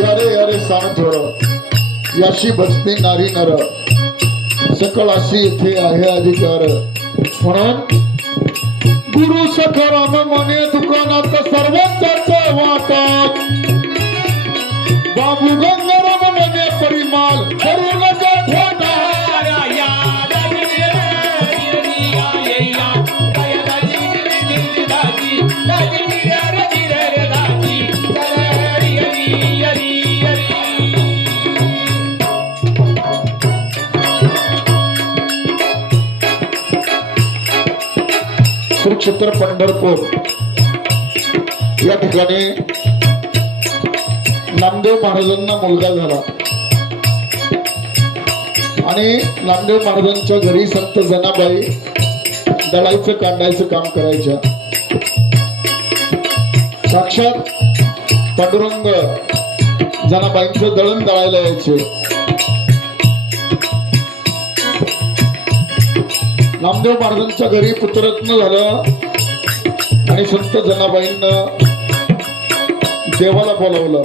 यारे सान थोर याशी भजते नारी नर सकळ अशी इथे आहे अधिकार म्हणून गुरु सखाराम म्हणे दुकानात सर्वांचाच वाटत बाबू गंगाराम म्हणे परिमाल करून ठोटा श्री क्षेत्र पंढरपूर या ठिकाणी नामदेव महाराजांना मुलगा झाला आणि नामदेव महाराजांच्या घरी संत जनाबाई दळायचं कांडायचं काम करायच्या. साक्षात पांडुरंग जनाबाईंचं दळण दळायला यायचे. नामदेव महाराजांच्या घरी पुत्ररत्न झालं आणि संत जनाबाईंना देवाला बोलावलं,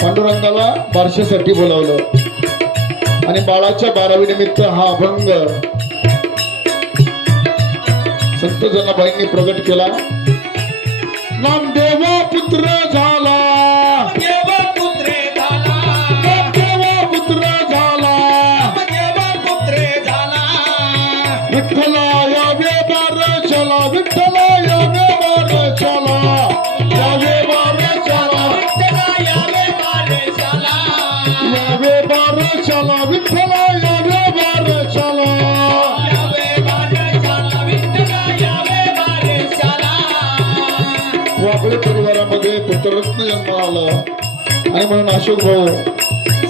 पांडुरंगाला बारशासाठी बोलावलं आणि बाळाच्या 12वी निमित्त हा अभंग संत जनाबाईंनी प्रगट केला. नामदेवा पुत्र झाला विठ्ठलाया व्यवहार चला विठ्ठलाया व्यवहार चला या व्यवहार चला विठ्ठलाया व्यवहार चला या व्यवहार चला विठ्ठलाया व्यवहार चला या व्यवहार चला विठ्ठलाया व्यवहार चला. वागळे परिवारामध्ये पुत्ररत्न जन्म आला आणि म्हणून अशोक भाऊ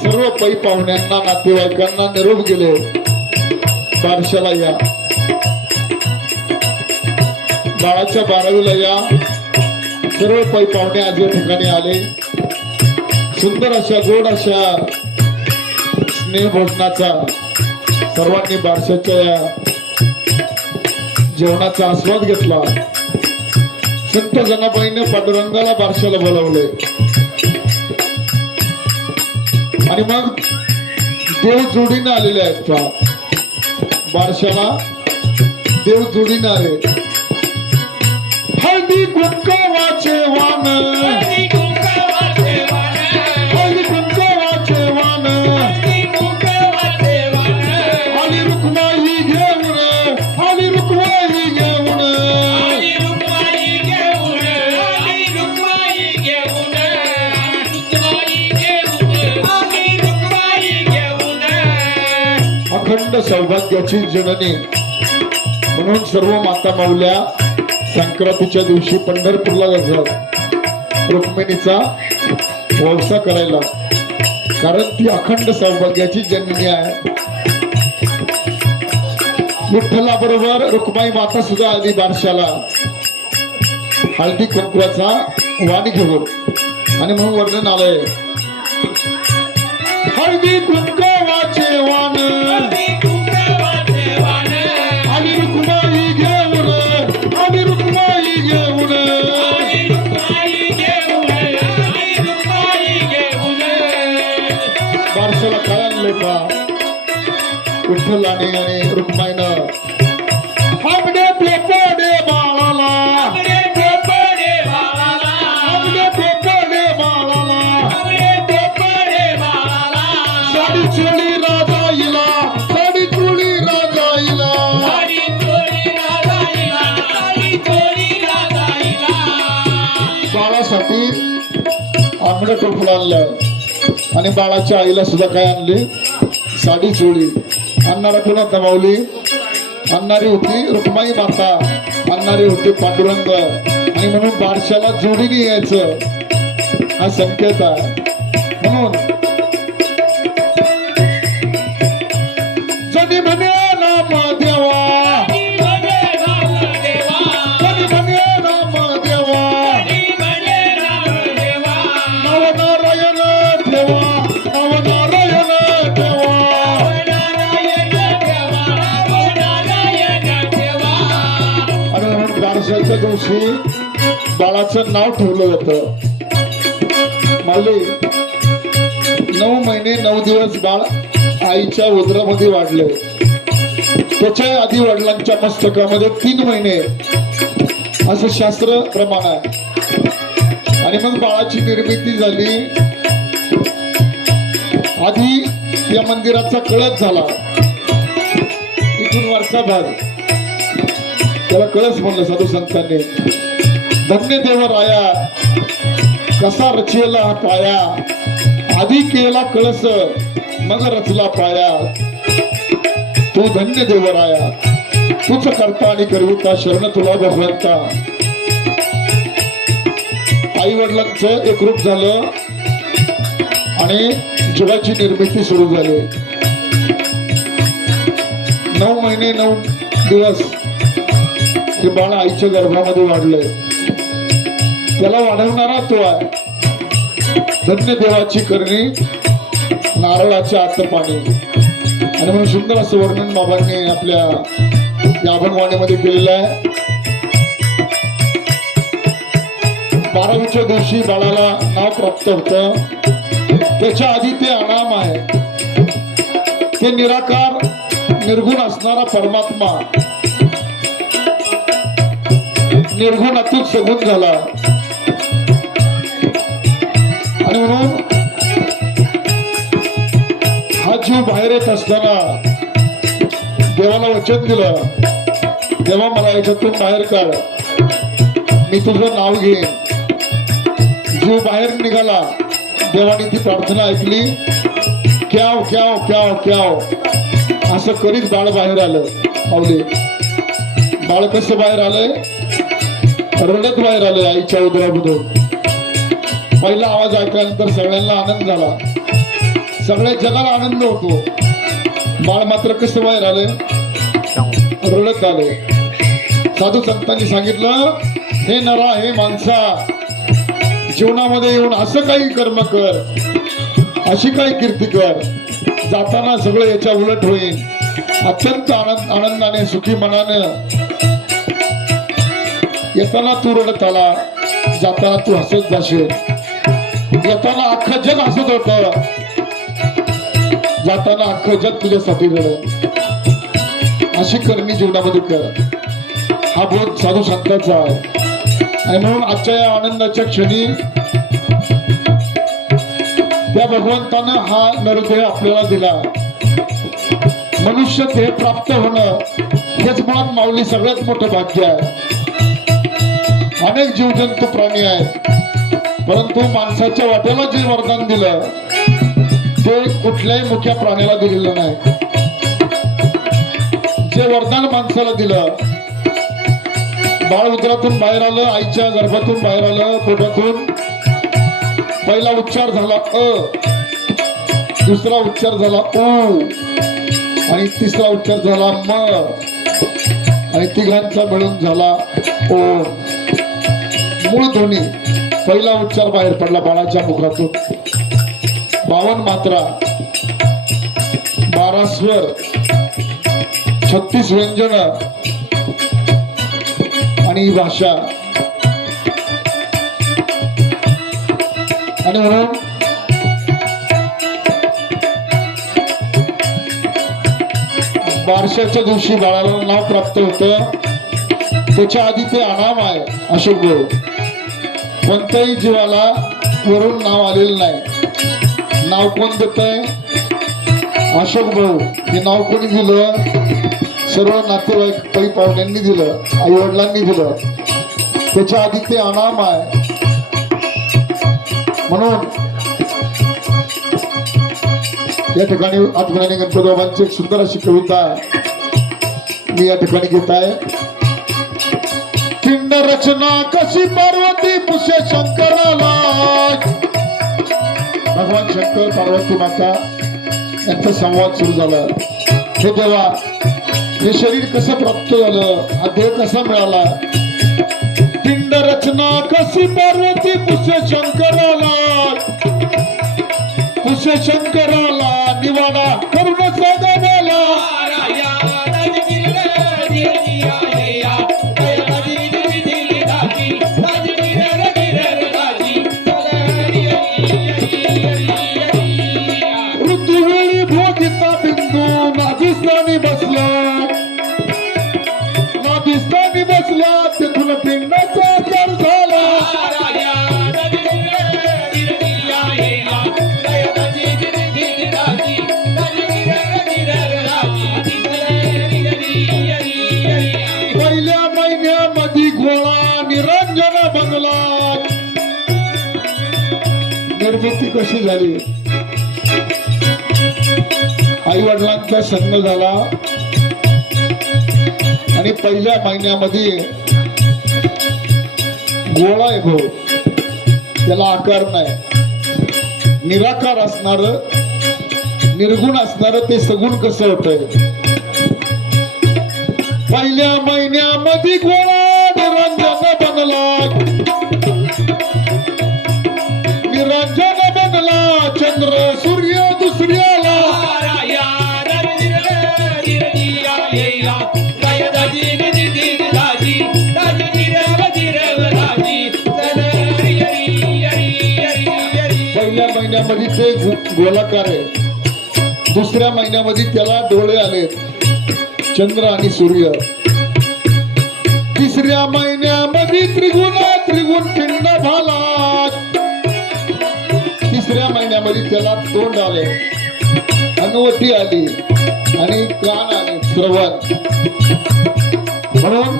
सर्व पै पाहुण्यांना नातेवाईकांना निरोप गेले बारशाला या, बाळाच्या 12वीला या. सर्व पै पाहुणे आज या ठिकाणी आले. सुंदर अशा गोड अशा स्नेह भोजनाचा सर्वांनी बारशाच्या या जेवणाचा आस्वाद घेतला. संत जनाबाईने पांडुरंगाला बारशाला बोलावले आणि मग देव जोडीने आलेले आहेत. बारशाला देव जोडीने आले. हळदी कुंकवाचे वाण हळदी कुंकवाचे वाण हळदी कुंकवाचे वाण आली रुक्माई घेऊन आली रुक्माई घेऊन आली रुक्माई घेऊन आली रुक्माई घेऊन रुक्माई घेऊन आली रुक्माई घेऊन. अखंड सौभाग्याची जननी म्हणून सर्व माता माऊल्या संक्रांतीच्या दिवशी पंढरपूरला जातात रुक्मिणीचा वौसा करायला, कारण ती अखंड सौभाग्याची जननी आहे. विठ्ठलाबरोबर रुक्माई माता सुद्धा आली बारशाला हळदी कुंकवाचा वाण घेऊन आणि म्हणून वर्णन आलंय हळदी कुंकवाचे वाण आली रुक्माई घेऊन आली रुक्माई घेऊन बारशाला काय आणले का विठ्ठलाने आणि रुक्माईनं आमडे पेपडे बाळाला आमडे पेपडे बाळाला आमडे पेपडे बाळाला आमडे पेपडे बाळाला साडी चोळी राजाईला साडी चोळी राजाईला साडी चोळी राजाईला साडी चोळी राजाईला. बाळासाठी आंबडे टोपलं आणलं आणि बाळाच्या आईला सुद्धा काय आणले साडी चोळी. आणणारा कोण होता माऊली? आणणारी होती रुक्माई माता, आणणारी होती पांडुरंग आणि म्हणून बारशाला जोडीने यायचं हा संकेत आहे. म्हणून जनी म्हणे नाम देवा जनी म्हणे नाम देवा नवनारायण ठेवा नवनारायण ठेवा बारशाच्या दिवशी बाळाचं नाव ठेवलं जातं. माऊली 9 महिने 9 दिवस बाळ आईच्या उदरामध्ये वाढले. त्याच्या आधी वडिलांच्या मस्तकामध्ये 3 महिने असं शास्त्र प्रमाण आहे. आणि मग बाळाची निर्मिती झाली. आधी या मंदिराचा कळस झाला. इथून वरचा भाग त्याला कळस म्हणलं साधू संतांनी. धन्य देव राया कसा रचेला हा पाया, आधी केला कळस मग रचला पाया. तू धन्य देव राया, तूच करता आणि करविता, शरण तुला भगवंता. आई वडिलांचं एक रूप झालं आणि जगाची निर्मिती सुरू झाली. 9 महिने 9 दिवस हे बाळ आईच्या गर्भामध्ये वाढले. त्याला वाढवणारा तो आहे. धन्य देवाची करणी नारळाच्या आत पाणी. आणि म्हणून सुंदर असं वर्णन बाबांनी आपल्या या अभंगवाणीमध्ये केलेलं आहे. 12वीच्या दिवशी बाळाला नाव प्राप्त होतं. त्याच्या आधी ते अनाम आहे. ते निराकार निर्गुण असणारा परमात्मा निर्गुणातून सगुण झाला. आणि म्हणून हा जीव बाहेर येत असताना देवाला वचन दिलं, देवा मला याच्यातून बाहेर काढ, मी तुझं नाव घेईन. जीव बाहेर निघाला. देवाने ती प्रार्थना ऐकली. क्याव क्याव क्याव क्याव असं करीत बाळ बाहेर आलं. पावले बाळ कसं बाहेर आलंय? रडत बाहेर आलंय आईच्या उदरामधून. पहिला आवाज ऐकल्यानंतर सगळ्यांना आनंद झाला. सगळ्या जगाला आनंद होतो. बाळ मात्र कसं बाहेर आले? रडत आले. साधू संतांनी सांगितलं, हे नरा हे माणसा, जीवनामध्ये येऊन असं काही कर्म कर, अशी काही कीर्ती कर, जाताना सगळं याच्या उलट होईल. अत्यंत आनंदाने सुखी मनानं येताना तू रडत आला, जाताना तू हसत जाशील. येताना अख्खं जग हसत होत, जाताना अख्खं जग तुझ्यासाठी रडत. अशी करणी जीवनामध्ये कर. हा बोध साधू संतांचा आहे. आणि म्हणून आजच्या या आनंदाच्या क्षणी त्या भगवंतानं हा नरदेह आपल्याला दिला. मनुष्य देह प्राप्त होणं हेच मुळात माऊली सगळ्यात मोठं भाग्य आहे. अनेक जीवजंतू प्राणी आहेत, परंतु माणसाच्या वाट्याला जे वरदान दिलं ते कुठल्याही मुख्या प्राण्याला दिलेलं नाही. जे वरदान माणसाला दिलं, बाळ उदरातून बाहेर आलं, आईच्या गर्भातून बाहेर आलं, पोटातून पहिला उच्चार झाला अ, दुसरा उच्चार झाला ओ, आणि तिसरा उच्चार झाला म, आणि तिघांचा मिळून झाला ओ. मूळ ध्वनी पहिला उच्चार बाहेर पडला बाळाच्या मुखातून. 52 मात्रा, 12 स्वर, 36 व्यंजन आणि ही भाषा. आणि म्हणून बारशाच्या दिवशी बाळाला नाव प्राप्त होतं. त्याच्या आधी ते अनाम आहे, अशोक भाऊ. कोणत्याही जीवाला वरून नाव आलेलं नाही. नाव कोण देतंय? अशोक भाऊ. हे नाव कोणी दिलं? सर्व नातेवाईक पै पाहुण्यांनी दिलं, आई वडिलांनी दिलं. त्याच्या आधी ते अनाम आहे. म्हणून या ठिकाणी आत्मज्ञानी गणपती बाबांची एक सुंदर अशी कविता मी या ठिकाणी घेत आहे. खिंड रचना कशी पार्वती पुष्य शंकराला. भगवान शंकर पार्वती माता यांचा संवाद सुरू झाला. हे देवा, हे शरीर कसं प्राप्त झालं, हा देह कसा मिळाला? पिंड रचना कशी पार्वती पुष्य शंकराला, पुष्य शंकराला निवाडा करून साधनाला. राजा बनला. निर्मिती कशी झाली? आई वडिलांचा संग झाला आणि पहिल्या महिन्यामध्ये गोळा आहे भाऊ, त्याला आकार नाही. निराकार असणार, निर्गुण असणार ते सगुण कसं होतंय? पहिल्या महिन्यामध्ये गोळा निरंजन बनला, निरंजन बनला चंद्र सूर्य दुसऱ्याला. पहिल्या महिन्यामध्ये ते गोलाकार आहे, दुसऱ्या महिन्यामध्ये त्याला डोळे आले चंद्र आणि सूर्य. तिसऱ्या महिन्यामध्ये त्रिगुण पिंड झाला. तिसऱ्या महिन्यामध्ये त्याला तोंड आले, अनुवटी आली आणि कान आले, श्रवण. म्हणून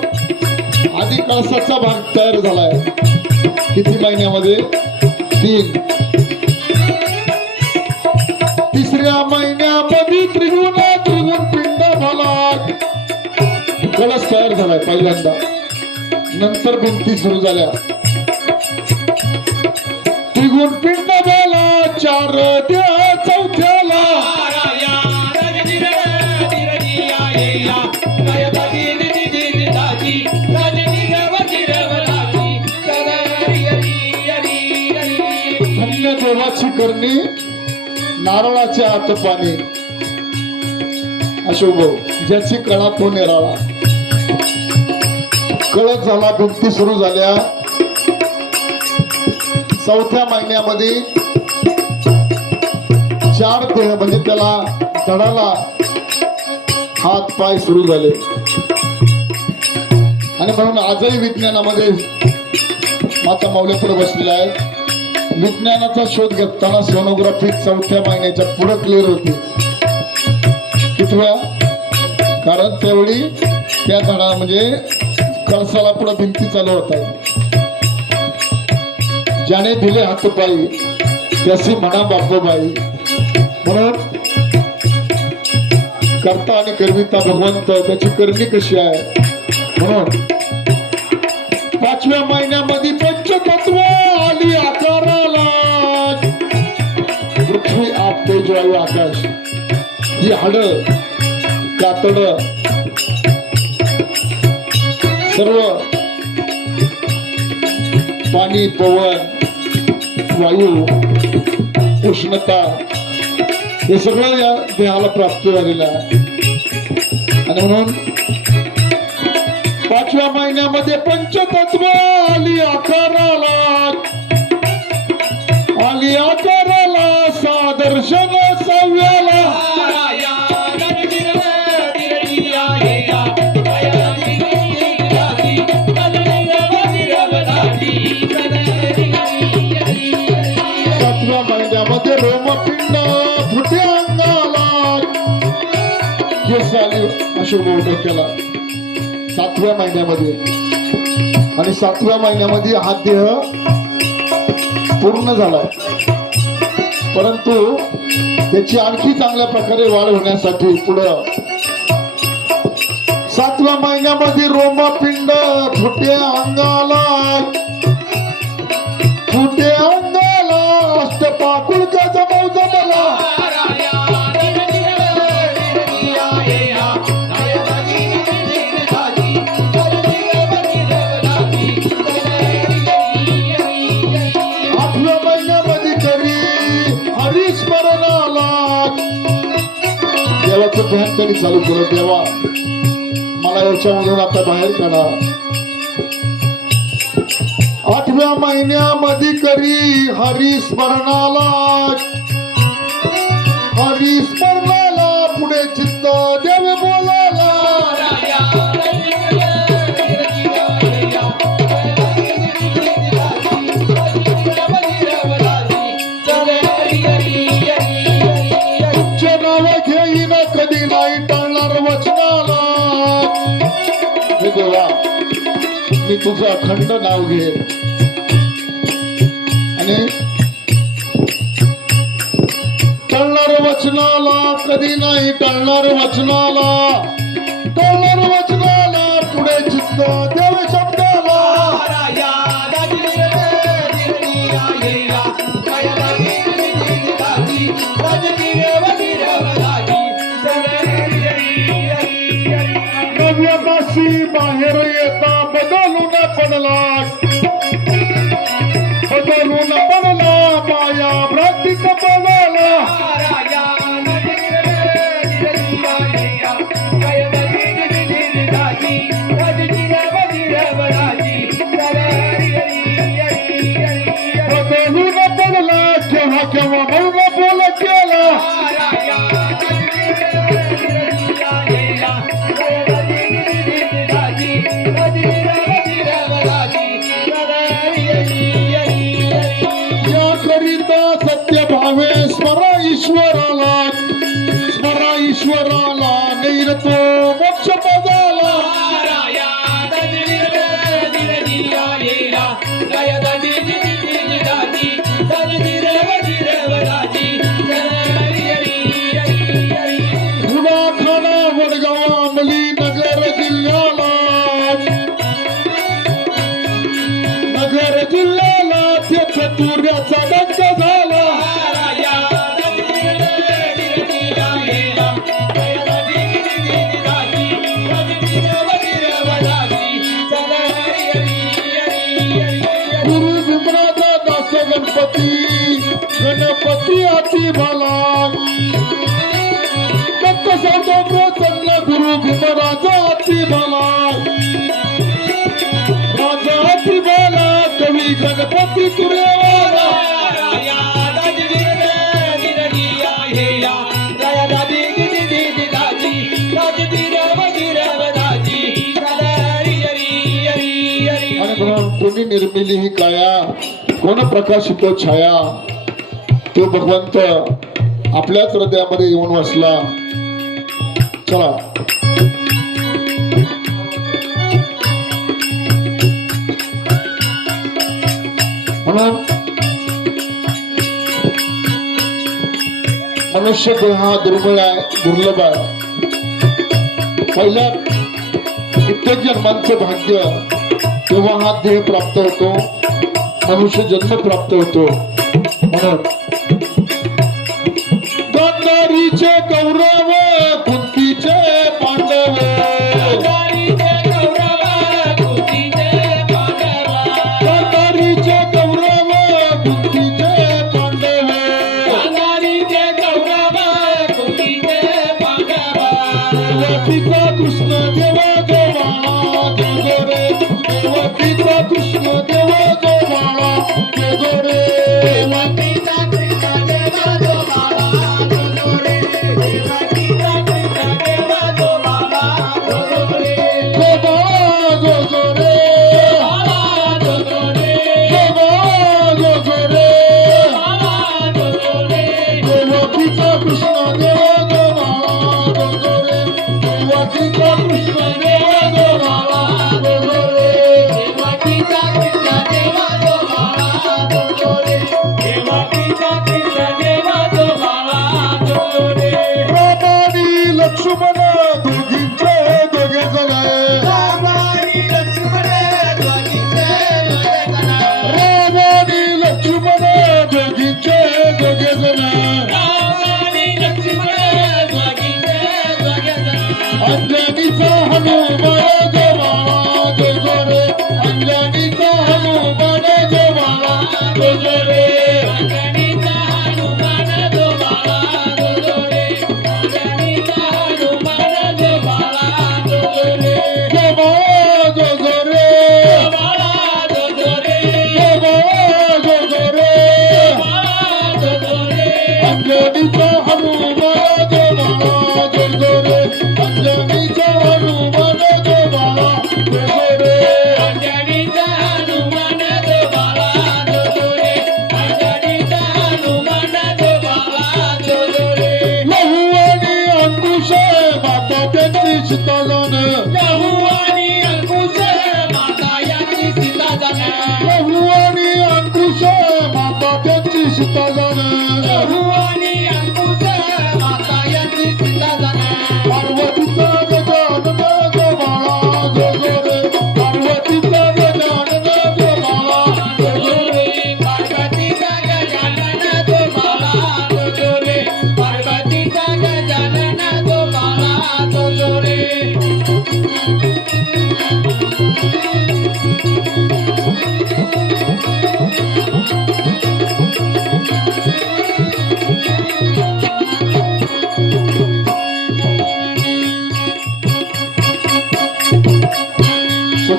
आधी कळसाचा भाग तयार झालाय. किती महिन्यामध्ये? 3. तिसऱ्या महिन्यामध्ये त्रिगुण पिंड झाला, कळस तयार झालाय पहिल्यांदा. नंतर भिंती सुरू झाल्या. त्रिगुण पिंड झाला 4 त्या चौथ्याला. धन्य देवाची करणी नारळाच्या आत पाणी. अशुभ ज्याची कळा तो निराळा. कळत झाला, भिंती सुरू झाल्या. चौथ्या महिन्यामध्ये 4 देह म्हणजे त्याला धडाला हात पाय सुरू झाले. आणि म्हणून आजही विज्ञानामध्ये माता माऊलीपुढे बसलेला आहे. विज्ञानाचा शोध घेताना सोनोग्राफी 4थ्या महिन्याच्या पुढे क्लिअर होती. कितव्या? कारण त्यावेळी त्या धडा म्हणजे कळसाला पुढे भिंती चालू होत आहे. ज्याने दिले हातपायी त्याची म्हणा बापूबाई. म्हणून करता आणि करविता भगवंत, त्याची करणी कशी आहे? म्हणून 5व्या महिन्यामध्ये पंचतत्व आली आकाराला. पृथ्वी, आप, तेज, वायू, आकाश ही हाड, कातड सर्व, पाणी, पवन, वायू, उष्णता हे सगळं या देहाला प्राप्त झालेलं आहे. आणि म्हणून 5व्या महिन्यामध्ये पंचतत्व आली आकाराला. आली आकाराला सादर्शन 6व्याला. महिन्यामध्ये रोमपिंड फुटे अंगाला. केस आली अशुभ डोक्याला 7व्या महिन्यामध्ये. आणि 7व्या महिन्यामध्ये हा देह पूर्ण झालाय. परंतु त्याची आणखी चांगल्या प्रकारे वाढ होण्यासाठी पुढं 7व्या महिन्यामध्ये रोमपिंड फुटे अंगाला. फुटे अंगाला अष्टपाकुळकाचा मौज मला. देवाचं ध्यान त्यांनी चालू केलं. देवा मला याच्यामधून आता बाहेर काढा. 8व्या महिन्यामध्ये करी हरिस्मरणाला. हरिस्मरणाला पुढे चित्त देव बोलाला. कधी नाही टाळणार वचनाला. हे देवा मी तुझं अखंड नाव घे. वचनाला तोलर वचनाला पुढे चित्त देव शब्दाला नव्याकाशी बाहेर येता बदलून पडला माया भ्रांतीच पडला बदलून पडला केव्हा केव्हा म्हणून बोल केला सत्य भावे स्मरा ईश्वराला नैरतो मोक्ष पदाला खाना वडगाव अंमली नगर जिल्ह्याला ते चतुर्याचा डंक झाला गुरु भीमराजा दास गणपती अति भला दत्त साधो प्रसन्न गुरु भीमराजा अति भला राजा अति भला कवी गणपती तुरेवाला कोणी निर्मिली ही काया कोण प्रकाशितो छाया तो भगवंत आपल्याच हृदयामध्ये येऊन बसला चला म्हणून मनुष्य हा दुर्मिळ आहे दुर्लभ आहे पहिल्या कित्येक जन्मांचं भाग्य तेव्हा हा देह प्राप्त होतो मनुष्य जन्म प्राप्त होतो म्हणून गांधारीचे कौरव कुंतीचे पांडव गांधारीचे कौरव कुंतीचे पांडव देवकीचा कृष्ण देवा गोवाळा देवरे देवकीचा कृष्ण देवा गोवाळा देवरे देवकीचा कृष्ण देवा गोवाळा देवरे देवकीचा कृष्ण देवा गोवाळा देवरे गोवाळा गोगोरे गोवाळा गोगोरे देवकीचा कृष्ण देवा लक्ष्मण दोघींचे दोघे जण रामानी लक्ष्मण दोघींचे दोघे जण अंजनीचा हनुमान गोवाळा गोगोरे अंजनीचा हनुमान गोवाळा गोगोरे अंजनीचा हनुमान गोवाळा गोगोरे अंजनीचा हनुमान गोवाळा गोगोरे गोवाळा गोगोरे गोवाळा गोगोरे गोवाळा गोगोरे गोवाळा गोगोरे अंजनीचा हनुमान गोवाळा गोगोरे अंजनीचा हनुमान गोवाळा गोगोरे अंजनीचा हनुमान गोवाळा गोगोरे अंजनीचा हनुमान गोवाळा गोगोरे लहू आणि अंकुश माता त्यांची सीताजन लहू आणि अंकुश माता यांची सीताजन लहू आणि अंकुश माता त्यांची सीताजन लहू आणि अंकुश माता यांची सीताजन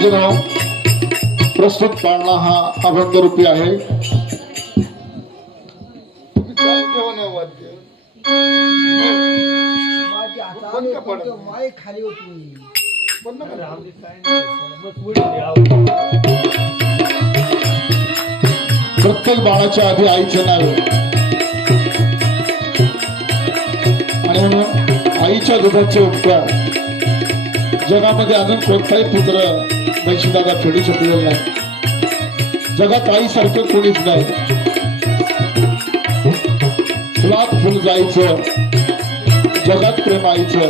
राजराव प्रस्तुत पाळणा हा अभंग रूपी आहे. खाली होती प्रत्येक बाळाच्या आधी आईचे नाव आणि म्हणून आईच्या दुधाचे उपकार जगामध्ये अजून कोणताही पुत्र मैशीदादा फेडू शकलेला नाही. जगात आईसारखं कोणीच नाही. फुलात फुल जायचं जगात प्रेम आईचं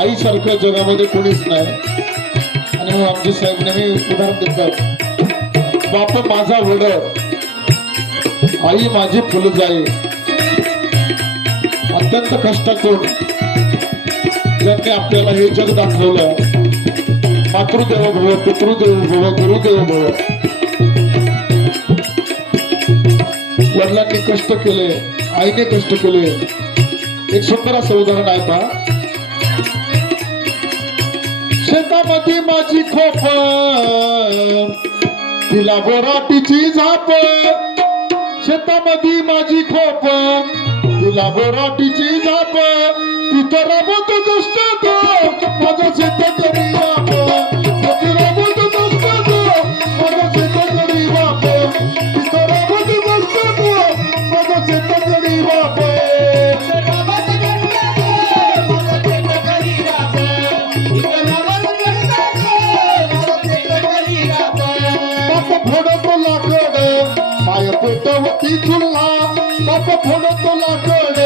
आईसारखं जगामध्ये कोणीच नाही. आणि म्हणून आमचे साहेब नेहमी उदाहरण देतात, बाप माझा वड आई माझी फुल जाई. अत्यंत कष्टातून ज्यांनी आपल्याला हे जग दाखवलं, मातृदेव भव पितृदेव भव गुरुदेव भव, वडिलांनी कष्ट केले, आईने कष्ट केले. एक सुंदर असं उदाहरण आहे पहा. शेतामध्ये माझी खोप तिला बोराटीची झाप, शेतामध्ये माझी खोप तिला बोराटीची झाप, तिथं राबत कष्ट तो माझं शेतकरी बाप, तिथं राबत कष्ट तो माझं शेतकरी बाप, तिथं राबत कष्ट तो माझं शेतकरी बाप. फोडतो लाकड पाय पेटवती चुल्हा, बाप फोडतो लाकड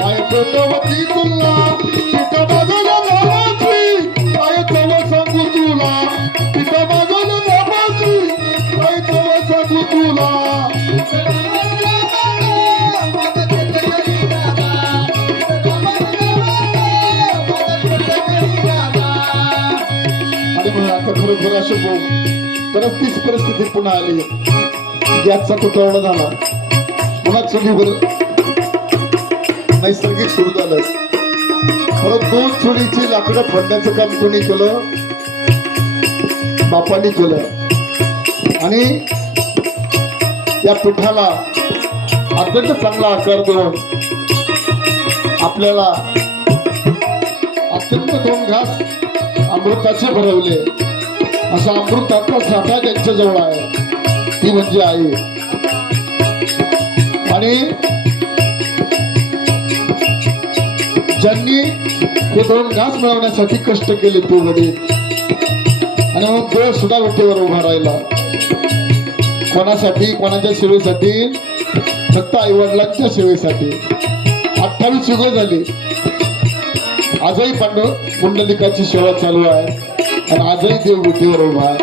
पाय पेटवती चुल्हा, तिथं बाजूला नावाची काय चव सांगू तुला, तिथं बाजूला नावाची काय चव सांगू तुला. आणि म्हणून आता खरोखर असं बोल परत तीच परिस्थिती पुन्हा आली. गॅसचा तुटवडा झाला, पुन्हा चुलीवर नैसर्गिक सुरू झालं. परत 2 चुलीची लाकडं फोडण्याचं काम कोणी केलं? बापाने केलं. आणि या पिठाला अत्यंत चांगला आकार देऊन आपल्याला अत्यंत 2 घास अमृताचे भरवले. असा अमृताचा साठा त्यांच्या जवळ आहे, ती म्हणजे आई. आणि ज्यांनी हे 2 घास मिळवण्यासाठी कष्ट केले ते वडील, आणि मग देव सुद्धा विटेवर उभा राहिला. कोणासाठी? कोणाच्या सेवेसाठी? फक्त आई वडिलांच्या सेवेसाठी. 28 युग झाली, आजही पुंडलिकाची सेवा चालू आहे आणि आजही देव विटेवर उभा आहे.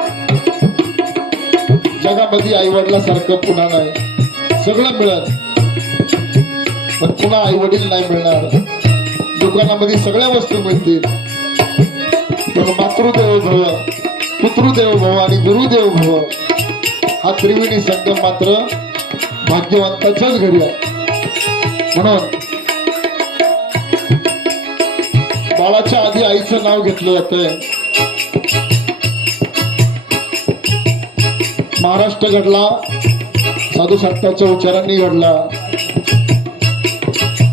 जगामध्ये आई वडिलासारखं पुन्हा नाही. सगळं मिळत पण पुन्हा आई वडील नाही मिळणार. दुकानामध्ये सगळ्या वस्तू मिळतील पण मातृदेव भव पितृदेव भव आणि गुरुदेव भव हा त्रिवेणी संगम मात्र भाग्यवंताच्याच घरी आहे. म्हणून बाळाच्या आधी आईचं नाव घेतलं जातंय. महाराष्ट्र घडला साधू संतांच्या उच्चारांनी घडला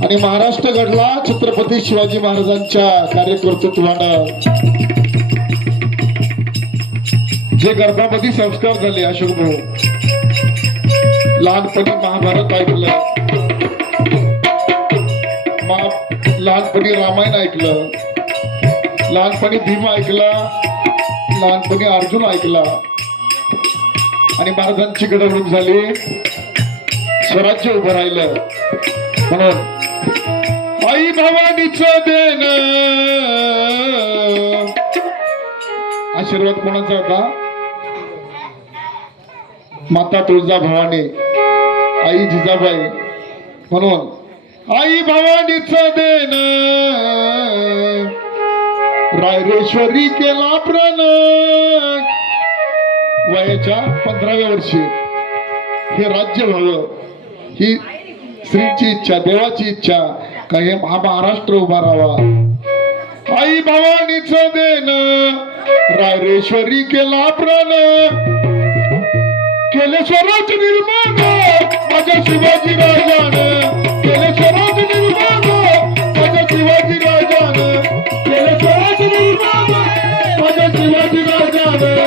आणि महाराष्ट्र घडला छत्रपती शिवाजी महाराजांच्या कार्यकर्तृत्वानं. जे गर्भामध्ये संस्कार झाले अशोक भाऊ, लहानपणी महाभारत ऐकलं, लहानपणी रामायण ऐकलं, लहानपणी भीम ऐकला, लहानपणी अर्जुन ऐकला आणि महाराजांची घडवणूक झाली, स्वराज्य उभं राहिलं. म्हणून आई भवानीचं देण आशीर्वाद कोणाचा होता? माता तुळजा भवानी, आई जिजाबाई. म्हणून आई भवानीचं देण रायरेश्वरी केला प्रण. वयाच्या 15व्या वर्षी हे राज्य व्हावं ही श्रीची इच्छा, देवाची इच्छा, का हे महाराष्ट्र उभा राहावा. आई भवानीचं देण रायरेश्वरी केला प्राण केले स्वराज निर्माण माझ्या शिवाजी राजानं केले स्वराज निर्माण माझ्या शिवाजी राजानं केले स्वराज निर्माण माझ्या शिवाजी राजानं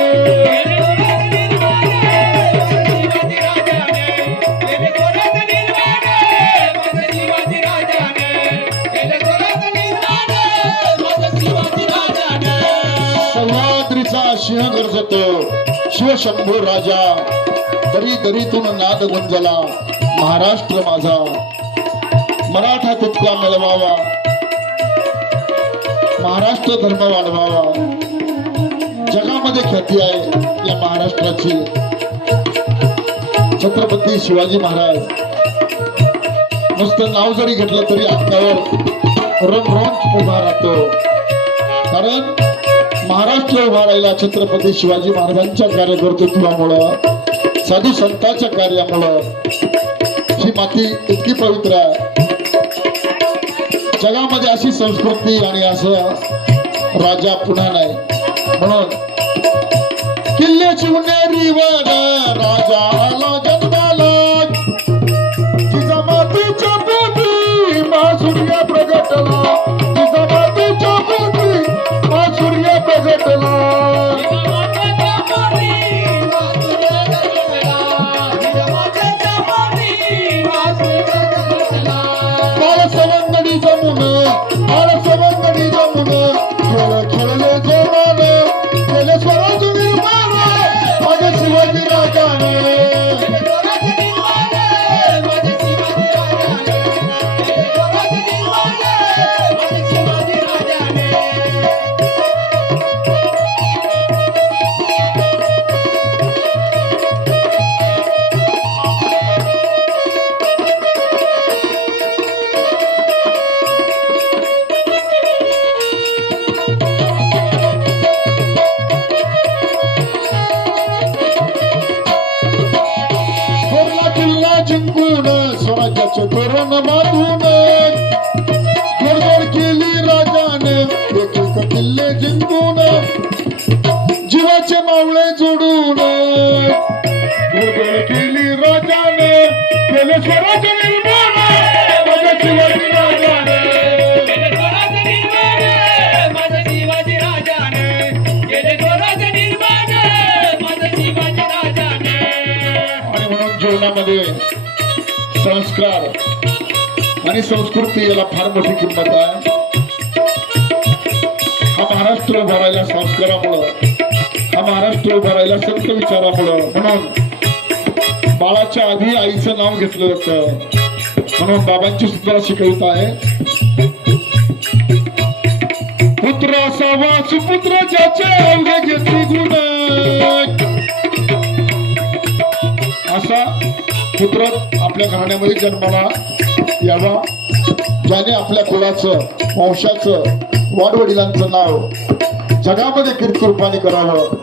सिंह गरजतो शिवशंभू राजा दरी दरीतून नाद गुंजला महाराष्ट्र माझा मराठा तितका मिळवावा महाराष्ट्र धर्म वाढवावा जगामध्ये ख्याती आहे या महाराष्ट्राची छत्रपती शिवाजी महाराज नुसतं नाव जरी घेतलं तरी अंगावर रोम उभा राहतो कारण महाराष्ट्र उभा राहिला छत्रपती शिवाजी महाराजांच्या कार्यकर्तृत्वामुळं साधू संतांच्या कार्यामुळं ही माती इतकी पवित्र आहे जगामध्ये अशी संस्कृती आणि असं राजा पुन्हा नाही म्हणून किल्ल्याची उन्हारी वन राजा आला जन्माला तिचा मातीच्या पोटी सूर्य प्रगटला तिचा मातीच्या पोटी सूर्य प्रगटला बाळ सवंगडी जमुन खेळ खेळले जोराने केले स्वराज निर्माण माझ्या शिवाजी राजाने स्वराज्याचे तोरण बांधून घोडदौड केली राजाने एक एक किल्ले जिंकून जीवाचे मावळे जोडून घोडदौड केली राजाने केले स्वराज निर्माण माझ्या शिवाजी राजाने केले स्वराज निर्माण माझ्या शिवाजी राजाने केले स्वराज निर्माण माझ्या शिवाजी राजाने आणि म्हणून जीवनामध्ये संस्कार आणि संस्कृती याला फार मोठी किंमत आहे हा महाराष्ट्र उभा राहिला संस्कारामुळं हा महाराष्ट्र उभा राहिला संत विचारामुळं म्हणून बाळाच्या आधी आईचं नाव घेतलं होतं म्हणून बाबांची सुद्धा अशी कविता आहे पुत्र असावा सुपुत्र ज्याचे अवघे घेतली गुण असा पुत्र आपल्या घराण्यामध्ये जन्माला यावा ज्याने आपल्या कुळाचं वंशाचं वाडवडिलांचं नाव जगामध्ये कीर्तिरूपाने करावं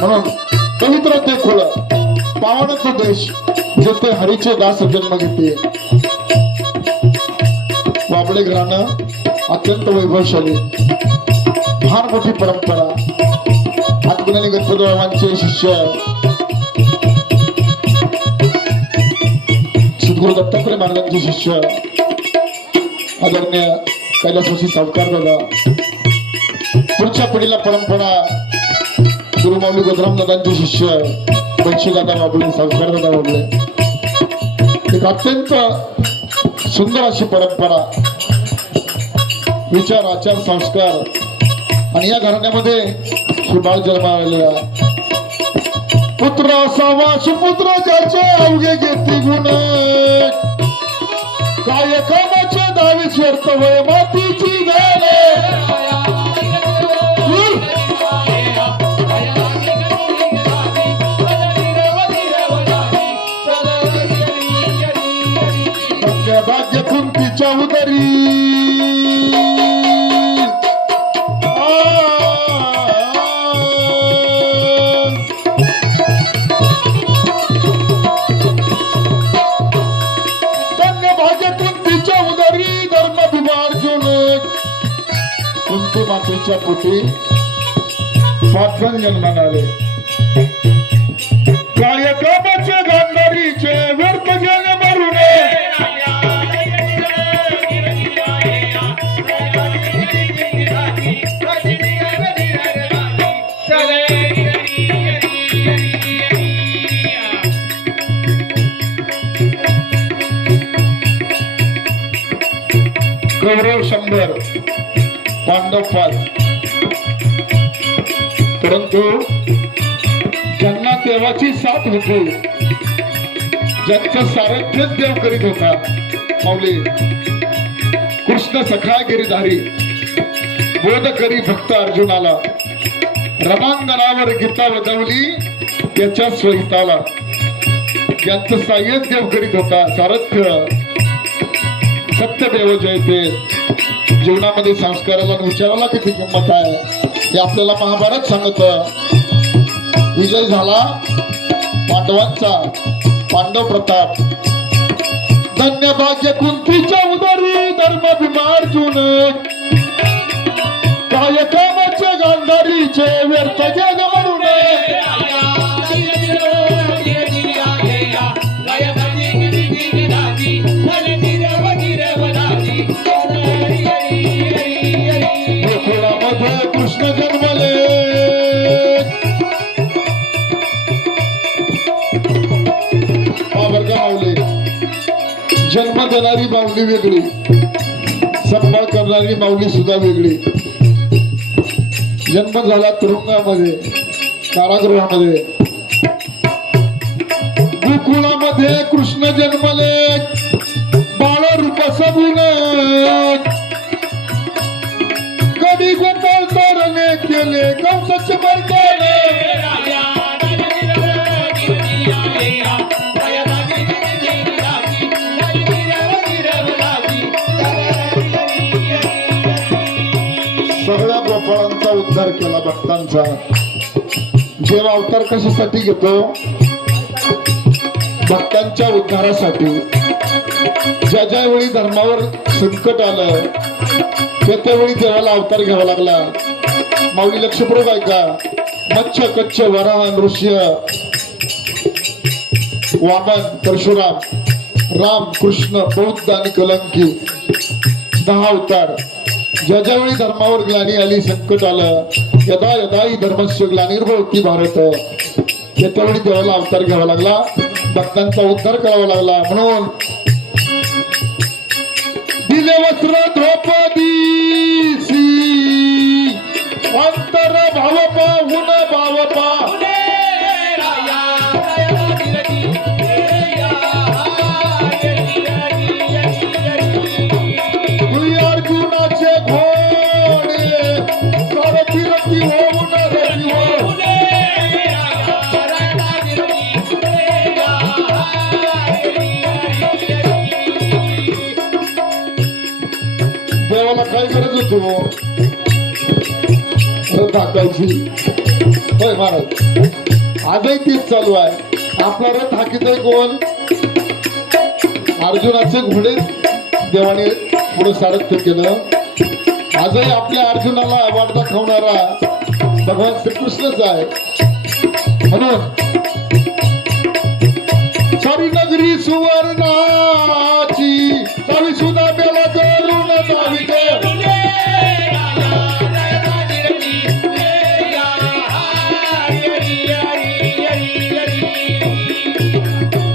म्हणून पवित्र ते कुळ पावन तो देश जेथे हरीचे दास जन्म घेते वाबळे घराणं अत्यंत वैभवशाली फार मोठी परंपरा हातगुणाने गणपती बाबांचे शिष्य गुरु दत्तात्रय महाराजांचे शिष्य आदरणीय कैलासवासी सावकार दादा पुढच्या पिढीला परंपरा गुरुमाऊली गजराम दादांचे शिष्य बंशी दादा बाबले सावकार दादा बाबले एक अत्यंत सुंदर अशी परंपरा विचार आचार संस्कार आणि या घराण्यामध्ये ही बाळ जन्माला आलेला पुत्र असावा सुपुत्र ज्याचे अवघे घेतली गुण काय कामाचे दावीस व्यर्थ वय मातीची झाले भाग्य कुंतीच्या उदरी आईच्या पोटी 5 जण जन्माला आले. काय कामाचे गांधारीचे व्यर्थ गेले मरून. कौरव 100 पांडव 5. परंतु ज्यांना देवाची साथ होती, ज्यांचं सारथ्यच देव करीत होता, माऊली कृष्ण सखा गिरीधारी बोध करी भक्त अर्जुनाला, रणांगणावर गीता वदवली त्याच्या स्वहिताला. ज्यांचं साह्य देव करीत होता, सारथ्य सत्यदेव जयते. जीवनामध्ये संस्काराला आणि विचाराला किती किंमत आहे हे आपल्याला महाभारत सांगत. विजय झाला पांडवांचा, पांडव प्रताप. धन्य भाग्य कुंतीच्या उदरी धर्म भीमार्जुन. काय कामाचे गांधारीचे व्यर्थ गेले म्हणून. कृष्ण जन्मले. माऊली जन्म देणारी माऊली वेगळी, सांभाळ करणारी माऊली सुद्धा वेगळी. जन्म झाला तुरुंगामध्ये, कारागृहामध्ये. गोकुळामध्ये कृष्ण जन्मले बाळ रूप सबून. कधी गोपाळ तोरणे केले कंसाचे मर्दाने. सगळ्या गोपाळांचा उद्धार केला भक्तांचा. देव अवतार कशासाठी घेतो? भक्तांच्या उद्धारासाठी. ज्या ज्यावेळी धर्मावर संकट आलं त्यावेळी देवाला अवतार घ्यावा लागला. माऊली लक्षपूर्वक ऐका. मत्स्य कच्छ वराह नृसिंह वामन परशुराम राम कृष्ण बौद्ध आणि कलंकी 10 अवतार. ज्या ज्यावेळी धर्मावर ग्लानी आली, संकट आलं, यदा यदा ही धर्मस्य ग्लानिर्भवती भारत, त्यावेळी देवाला अवतार घ्यावा लागला, भक्तांचा उद्धार करावा लागला. म्हणून दिले वस्त्र द्रौपदीसी अंतर भाव पाहुन भाव पाहुने. अर्जुनाचे घोडे सारथी रथी होऊन रथी होऊन. देवाला काय गरज होती रथ हाकायची? होय महाराज, आजही तीच चालू आहे. आपला रथ हाकीतोय कोण? अर्जुनाचे घोडे देवाने पुढे सारथ्य केलं. आजही आपल्या अर्जुनाला वाट दाखवणारा भगवान श्रीकृष्णच आहे. म्हणून सारी नगरी सुवर्णाची तरी सुद्धा बेला करून जावी गे.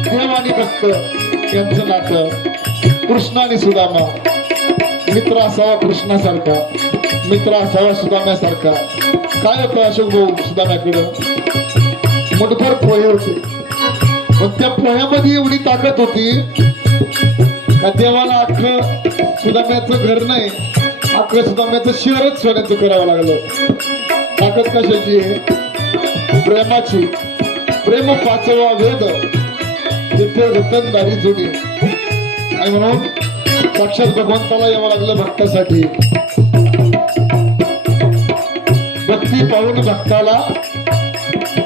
देव आणि भक्त यांचं नातं. कृष्ण आणि सुदामा. मित्र असावा कृष्णासारखा, मित्र असावा सुदाम्यासारखा. काय होतं अशोक भाऊ सुदाम्याकडं? मुठभर पोहे होते, पण त्या पोह्यामध्ये एवढी ताकद होती का देवाला अख्खं सुदाम्याचं घर नाही, अख्खं सुदाम्याचं शहरच सोन्याचं करावं लागलं. ताकद कशाची आहे? प्रेमाची. प्रेम 5वा वेद, तिथे रतनदारी जोडी. आणि म्हणून साक्षात भगवंताला यावं लागलं भक्तासाठी. भक्ती पाहून भक्ताला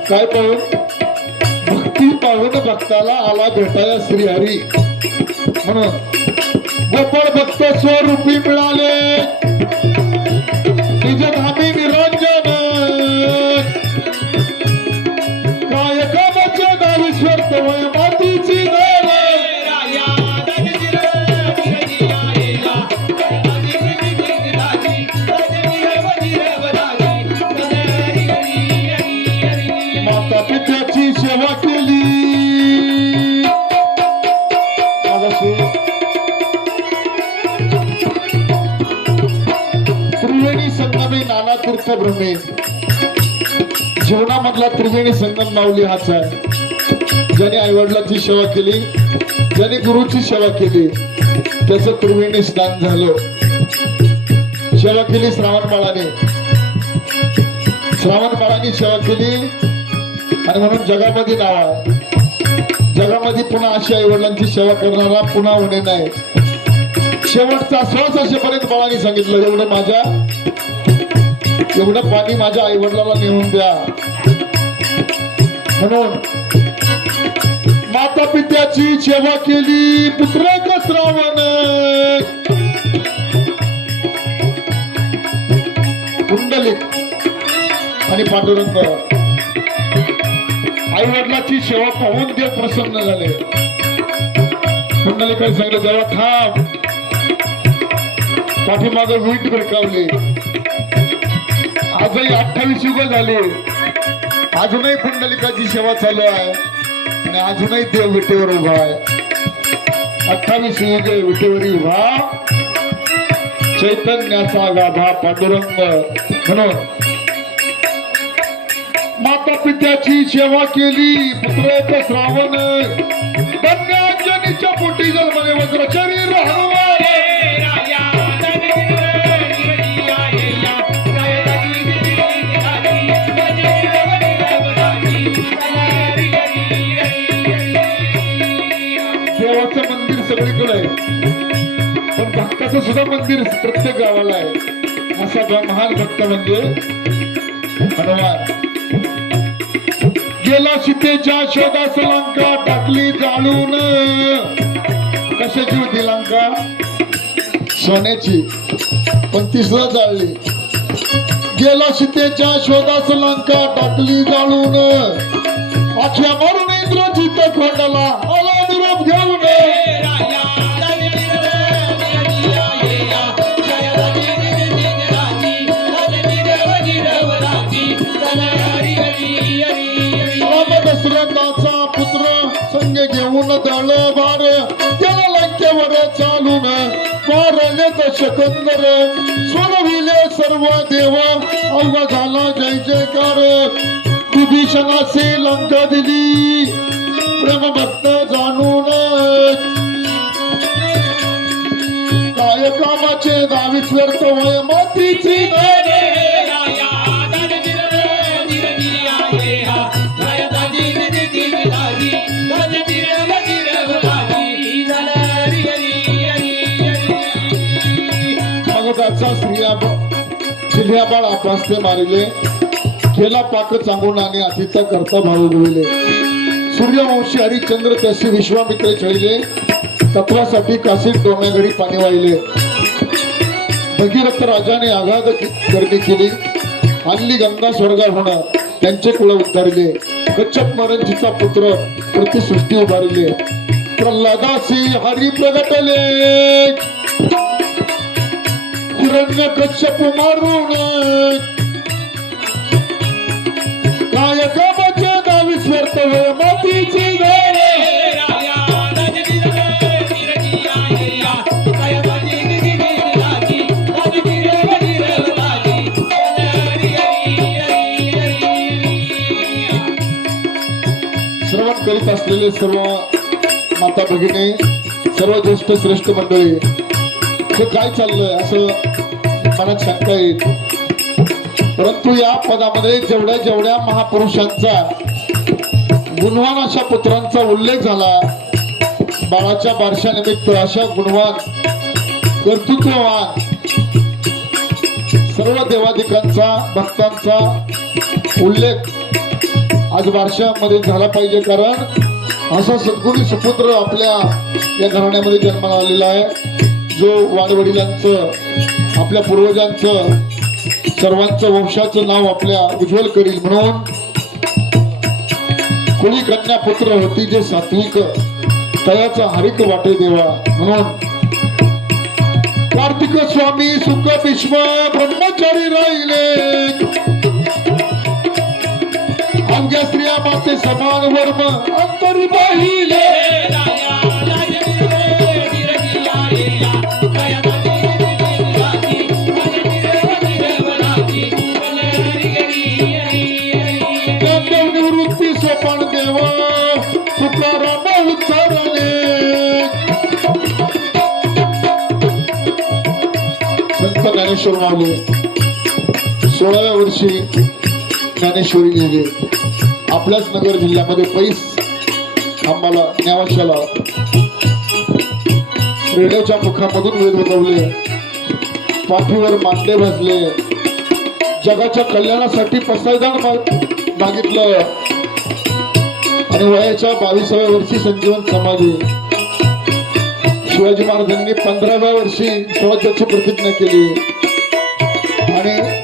काय पाहून? भक्ती पाहून भक्ताला आला भेटाया श्रीहरी. म्हणून गोपाळ भक्त स्वरूपी मिळाले, निज धामी दावीश्वर तवय मातीची दार माता पित्याची सेवा केली त्रिवेणी संगमे नाना तीर्थ भ्रमे जीवनामधला त्रिवेणी संगम माऊली हाच आहे. ज्याने आईवडिलांची सेवा केली, ज्याने गुरुची सेवा केली, त्याचं त्रिवेणी स्नान झालं. सेवा केली श्रावण बाळाने सेवा केली आणि म्हणून जगामध्ये नाव आहे. जगामध्ये पुन्हा अशा आईवडिलांची सेवा करणारा पुन्हा होणे नाही. शेवटचा श्वास असेपर्यंत बाळाने सांगितलं एवढं पाणी माझ्या आईवडिलाला नेऊन द्या. म्हणून माता पित्याची सेवा केली पुत्रक श्रावण पुंडलिक आणि पांडुरंग आई वडिलांची सेवा पाहून देव प्रसन्न झाले. पुंडलिकाने सांगितलं देवा थांब. पाठीमागे वीट भिरकावली. आजही 28 युग झाले, अजूनही पुंडलिकाची सेवा चालू आहे आणि अजूनही देव विटेवर उभा आहे. 28 युग विटेवर उभा चैतन्याचा गाभा पांडुरंग. म्हणून माता पित्याची सेवा केली पुत्रक श्रावण धन्याजनीच्या पोटी जन्मले वज्र शरीर हनुमान देवाचं मंदिर सगळीकडे आहे, पण भक्ताचं सुद्धा मंदिर प्रत्येक गावाला आहे. असा महान भक्त म्हणजे हनुमान. गेला सीतेच्या शोधास लंका टाकली जाळून. कशाची होती लंका? सोन्याची, पण ती सुद्धा जाळली. गेला सीतेच्या शोधास लंका टाकली जाळून. आख्या मारून इंद्रजित खोंडला आला निरोप घेऊन. दशरथाचा पुत्र संग घेऊन दळ बार त्याला लंकेवर चालून मारले शकंदर. सोडविले सर्व देव अवघ झाला जय जयकार. विभीषणाचे लंका दिली प्रेम भक्त जाणून. काय कामाचे दावीस व्यर्थ वय मातीची स्त्रिया बाळ अपास्ते मारिले. केला पाक चांगून आणि अतिथा करता भाऊ बोलले. सूर्यवंशी हरिश्चंद्र त्याशी विश्वामित्र चढले. तत्वासाठी काशीत डोम्याघडी पाणी वाहिले. भगीरथ राजाने आघात गर्दी केली. आणली गंगा स्वर्गा होणार त्यांचे कुळ उद्धारले. कच्छप मरंजीचा पुत्र प्रतिसृष्टी उभारले. प्रल्हादासी हरी प्रगटले. हिरण्य कच्छप मारून काय कामाचे दावीस व्यर्थ वय मातीची श्रवण करीत असलेले सर्व माता भगिनी, सर्व ज्येष्ठ श्रेष्ठ मंडळी, हे काय चाललंय असं मनात शंका येईल. परंतु या पदामध्ये जेवढ्या जेवढ्या महापुरुषांचा गुणवान अशा पुत्रांचा उल्लेख झाला, बाळाच्या बारशानिमित्त अशा गुणवान कर्तृत्ववान सर्व देवादिकांचा भक्तांचा उल्लेख आज बारशामध्ये झाला पाहिजे. कारण असा सद्गुणी सुपुत्र आपल्या या घराण्यामध्ये जन्माला आलेला आहे, जो वाडवडिलांचं आपल्या पूर्वजांचं सर्वांचं वंशाचं नाव आपल्या उज्ज्वल करील. म्हणून कुळी कन्या पुत्र होती जे सात्विक तयाचा हरिक वाटे देवा म्हणून कार्तिक स्वामी सुख भीष्म ब्रह्मचारी राहिले अंग्या स्त्रिया माते समान वर्म अंतरी पाहिले निवृत्ती सोपान देवा तुकाराम उच्चारले संत ज्ञानेश्वर माऊली 16व्या वर्षी ज्ञानेश्वरी लिहिले आपल्याच नगर जिल्ह्यामध्ये पैस आम्हाला न्यावाशाला रेड्याच्या मुखामधून वेद उगवले पाठीवर मांडे भाजले जगाच्या कल्याणासाठी पसायदान मागितलं आणि वयाच्या 22व्या वर्षी संजीवन समाधी शिवाजी महाराजांनी 15व्या वर्षी स्वराज्याची प्रतिज्ञा केली आणि